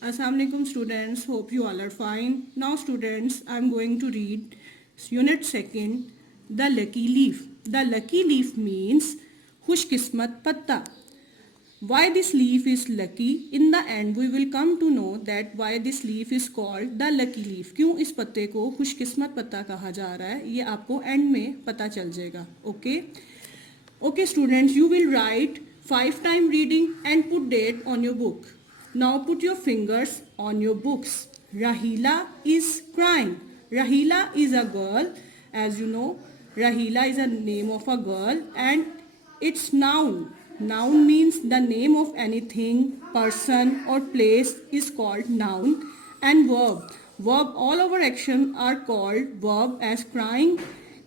Assalamualaikum students, hope you all are fine. Now students, I am going to read unit 2nd, the lucky leaf. The lucky leaf means खुशकिस्मत पत्ता. Why this leaf is lucky? In the end we will come to know that why this leaf is called the lucky leaf. क्यों इस पत्ते को खुशकिस्मत पत्ता कहा जा रहा है, ये आपको एंड में पता चल जाएगा. Okay students, you will write 5 time reading and put date on your book. Now put your fingers on your books. Rahila is crying. Rahila is a girl. As you know, Rahila is a name of a girl and it's noun. Noun means the name of anything, person or place is called noun. And verb. Verb, all our action are called verb. As crying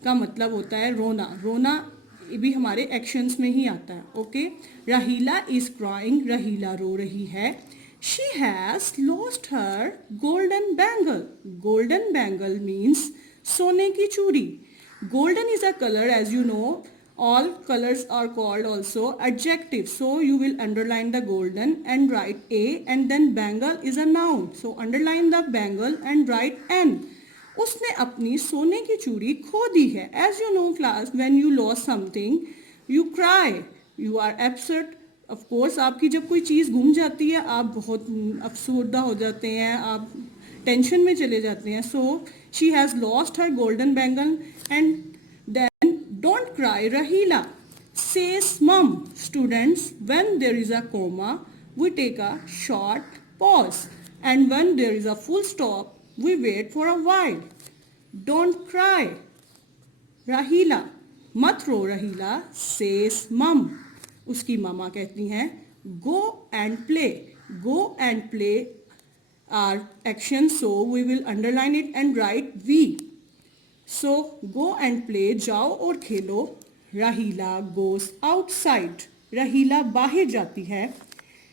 का मतलब होता है रोना. रोना भी हमारे actions में ही आता है. ओके, राहीला इज क्राइंग, राहीला रो रही है. She has lost her golden bangle. Golden bangle means सोने की चूड़ी. Golden is a colour, as you know. All colors are called also adjectives. So you will underline the golden and write A, and then bangle is a noun. So underline the bangle and write N. उसने अपनी सोने की चूड़ी खो दी है. As you know class, when you lost something, you cry, you are upset. Of course, आपकी जब कोई चीज़ गुम जाती है आप बहुत अफसरदा हो जाते हैं, आप टेंशन में चले जाते हैं. So she has lost her golden bangle and then don't cry Rahila, says mom. Students, when there is a comma, we take a short pause, and when there is a full stop, we wait for a while. Don't cry Rahila, मत रो Rahila, says mom. उसकी मामा कहती हैं go and play. Go and play are action, so we will underline it and write V. So go and play, जाओ और खेलो. Rahila goes outside. Rahila बाहर जाती है.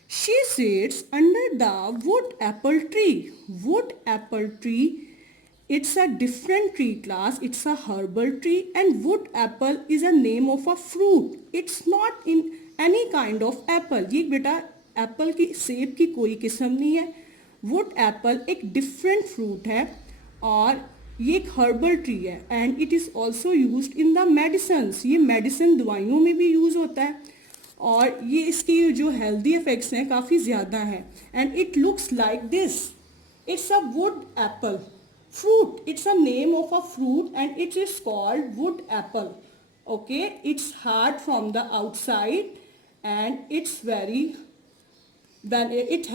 She sits under the wood apple tree. Wood apple tree, it's a different tree class. It's a herbal tree and wood apple is a name of a fruit. It's not in any kind of apple. ये बेटा Apple की सेब की कोई किस्म नहीं है. Wood apple एक डिफरेंट फ्रूट है और ये एक हर्बल ट्री है and it is also used in the medicines. ये मेडिसिन दवाइयों में भी यूज़ होता है और ये इसकी जो हेल्दी इफेक्ट्स हैं काफ़ी ज़्यादा हैं. And it looks like this. It's a wood apple fruit. It's a name of a fruit and it is called wood apple. Okay, it's hard from the outside and it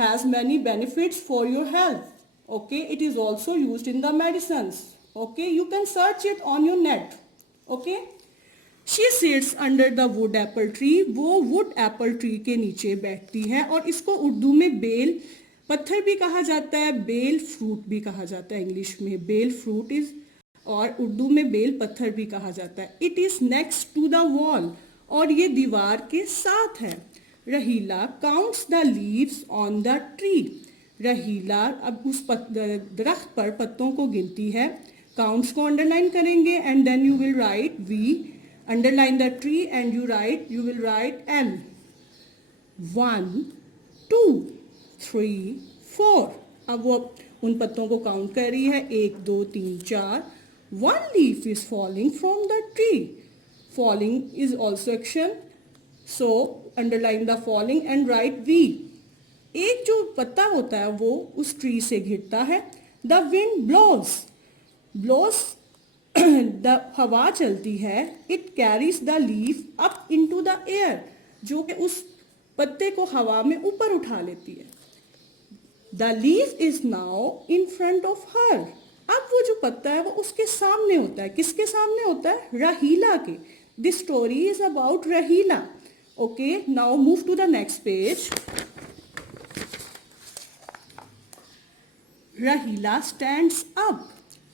has many benefits for your health. Okay, it is also used in the medicines. Okay, you can search it on your net. Okay, she sits under the wood apple tree. वो wood apple tree के नीचे बैठती है और इसको उर्दू में bell पत्थर भी कहा जाता है, बेल फ्रूट भी कहा जाता है. इंग्लिश में बेल फ्रूट इज और उर्दू में बेल पत्थर भी कहा जाता है. It is next to the wall और ये दीवार के साथ है. Raheela counts the leaves on the tree. Raheela अब उस दरख्त पर पत्तों को गिनती है. काउंट्स को अंडरलाइन करेंगे and then you will write V. Underline the tree and you will write N. 1 2 3 4. अब वो उन पत्तों को काउंट कर रही है. 1 2 3 4. 1 leaf is falling from the tree. Falling is also action, so underline the falling and write V. एक जो पत्ता होता है वो उस ट्री से गिरता है. The wind blows. द हवा चलती है. It carries the leaf up into the air. जो कि उस पत्ते को हवा में ऊपर उठा लेती है. The leaf is now in front of her. अब वो जो पत्ता है वो उसके सामने होता है. किसके सामने होता है? राहीला के. This story is about Rahila. Okay, now move to the next page. Rahila stands up.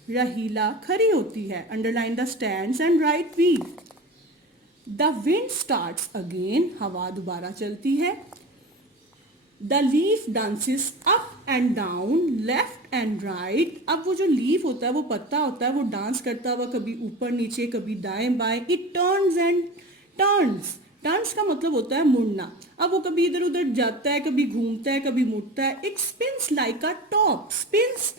Rahila खड़ी होती है. Underline the stands and write V. The wind starts again. हवा दोबारा चलती है. The leaf dances up and down, left and right. अब वो जो लीफ होता है वो पत्ता होता है वो डांस करता हुआ कभी ऊपर नीचे कभी दाएं बाएं. It turns and turns dance का मतलब होता है मुड़ना। अब वो कभी इधर उधर जाता है, कभी घूमता है, कभी मुड़ता है। It spins like a top. Spins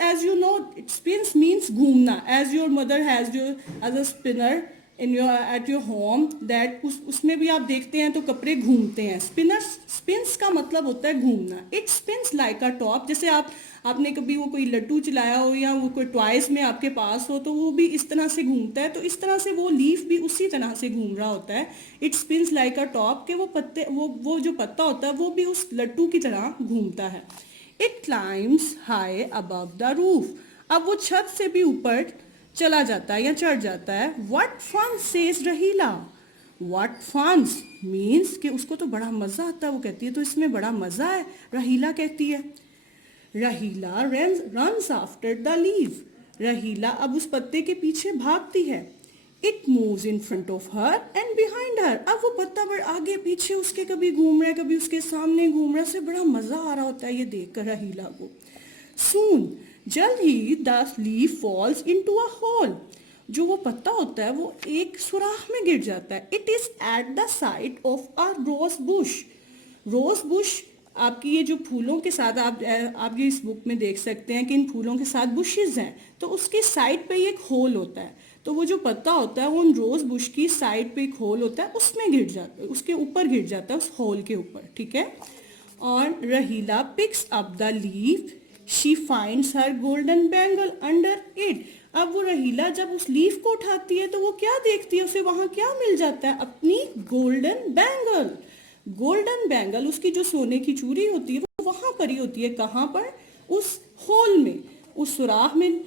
as you know, it spins means घूमना। as your mother has your as a spinner in your at your home, that उसमें भी आप देखते हैं तो कपड़े घूमते हैं। स्पिन्स का मतलब होता है घूमना। It spins like a top. जैसे आपने कभी वो कोई लट्टू चलाया हो या वो कोई टॉयज में आपके पास हो तो वो भी इस तरह से घूमता है, तो इस तरह से वो लीफ भी उसी तरह से घूम रहा होता है। It spins like a top के वो पत्ते वो जो पत्ता होता है वो भी उस लट्टू की तरह घूमता है। It climbs high above the roof. अब वो छत से भी ऊपर चला जाता है या चढ़ जाता है। What fun says Raheela. What funs means कि उसको तो बड़ा मजा आता है। वो कहती है तो इसमें बड़ा मजा है। रहीला कहती है। रहीला रन्स आफ्टर द लीफ। रहीला अब उस पत्ते के पीछे भागती है। It moves in front of her and behind her. अब वो पत्ता बड़ा आगे पीछे उसके कभी घूम रहा है, कभी उसके सामने घूम रहा है। से बड़ा मजा आ रहा होता है ये देखकर रहीला को। सून जल्द ही the leaf falls into a hole. जो वो पत्ता होता है वो एक सुराख में गिर जाता है। It is at the side of a rose bush. Rose bush आपकी ये जो फूलों के साथ आप ये इस बुक में देख सकते हैं कि इन फूलों के साथ बुशेस हैं, तो उसके साइड पे एक होल होता है। तो वो जो पत्ता होता है वो उन रोज बुश की साइड पे एक होल होता है, उसमें गिर जाता है, उसके ऊपर गिर जाता है, उस होल के ऊपर। ठीक है। और Raheela picks up the leaf. She finds her golden bangle under it. अब वो रहीला जब उस लीफ को उठाती है तो वो क्या देखती है, उसे वहां क्या मिल जाता है? अपनी गोल्डन बैंगल। गोल्डन बैंगल उसकी जो सोने की चूड़ी होती है वो वहां पर ही होती है। कहाँ पर? उस होल में, उस सुराख में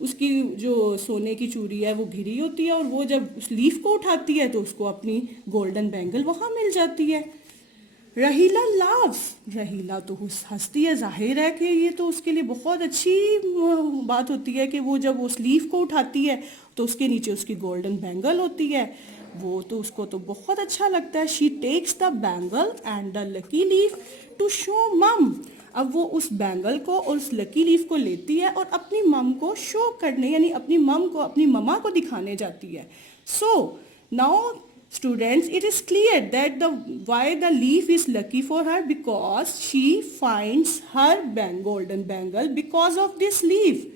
उसकी जो सोने की चूड़ी है वो घिरी होती है, और वो जब उस लीफ को उठाती है तो उसको अपनी गोल्डन बैंगल वहां मिल जाती है। रहीला लाव्स। रहीला तो हंसती है। जाहिर है कि ये तो उसके लिए बहुत अच्छी बात होती है कि वो जब उस लीफ को उठाती है तो उसके नीचे उसकी गोल्डन बैंगल होती है। वो तो उसको तो बहुत अच्छा लगता है। She takes the bangle and the lucky leaf to show mum. अब वो उस बैंगल को और उस लकी लीफ को लेती है और अपनी मम को शो करने, यानी अपनी मम को, अपनी ममा को दिखाने जाती है। So now students, it is clear that why the leaf is lucky for her, because she finds her golden bangle because of this leaf.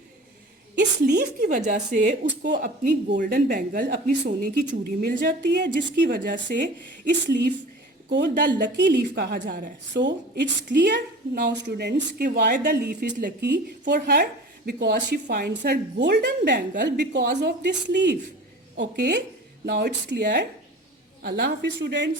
इस लीफ की वजह से उसको अपनी गोल्डन बैंगल, अपनी सोने की चूड़ी मिल जाती है, जिसकी वजह से इस लीफ को द लकी लीफ कहा जा रहा है। So it's clear now students कि why the leaf is lucky for her, because she finds her golden bangle because of this leaf. Okay, now it's clear. Allah Hafiz students.